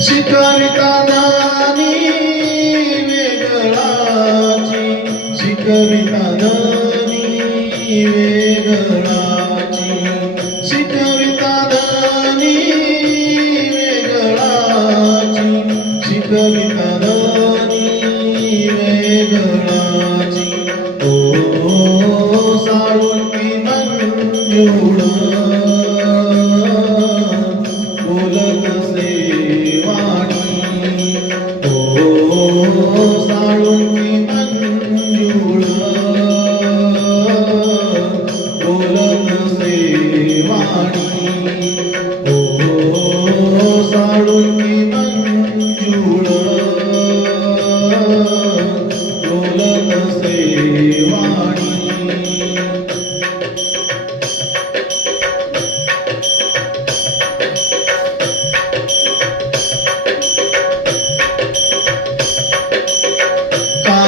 Shikarita na Oh, oh, oh, oh, oh,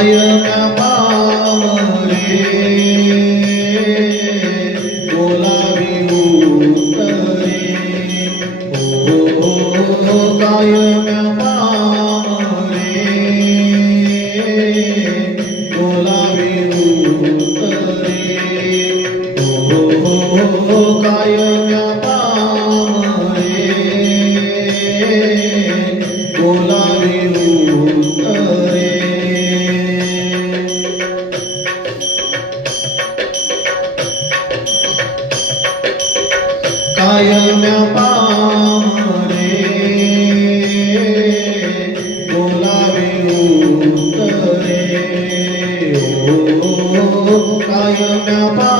Sayonara ગાયન પામરે બોલાવે ઉતરે ગાયન પા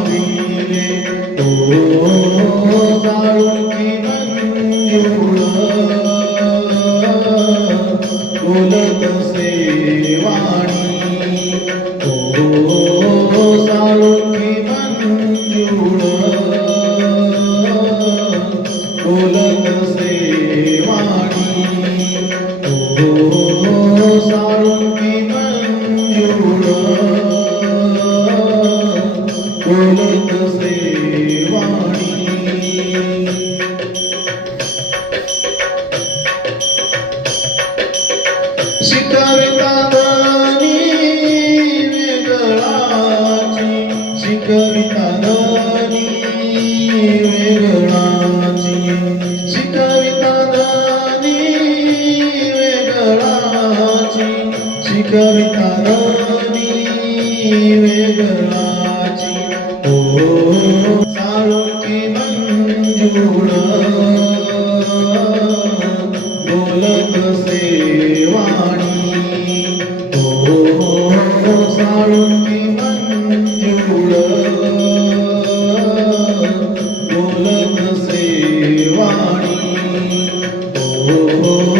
Música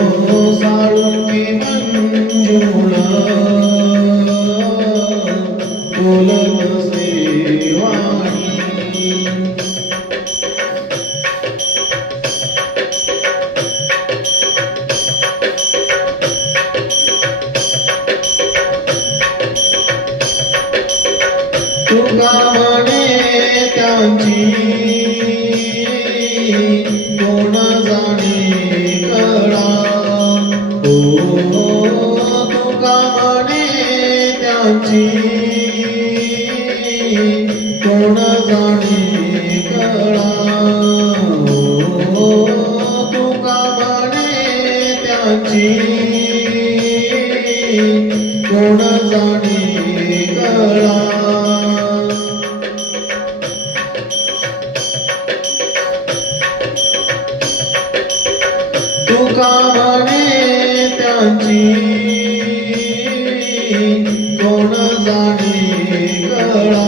गाणी त्यांची. कोण जाणी कळा? तुका गाणी त्यांची. कोण जाणी कळा? जाणे गळा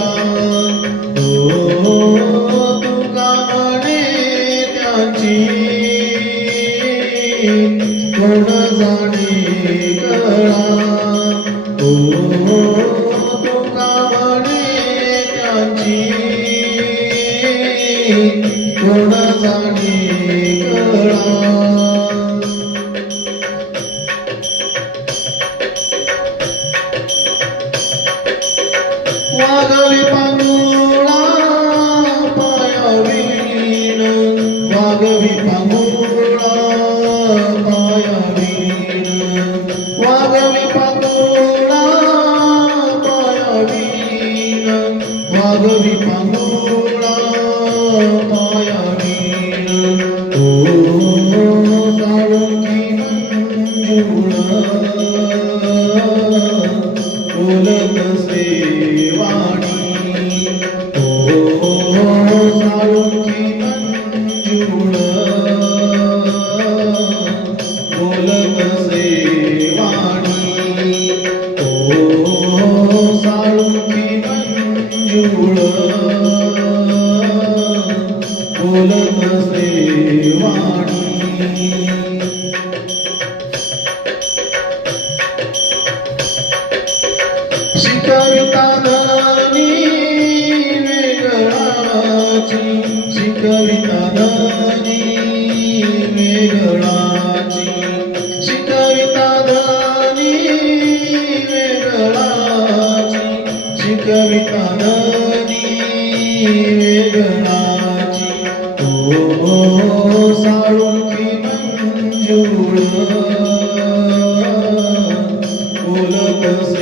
हो तुका म्हणे त्यांची. कोण जाणे गळा हो तुका म्हणे त्यांची कोण जाणे गळा Bhagavi Bhagavi Bhagavi गाणी वेगळाची जी कविता गाणी वेगळाची ओ साळुंकी मंजुळा बोलत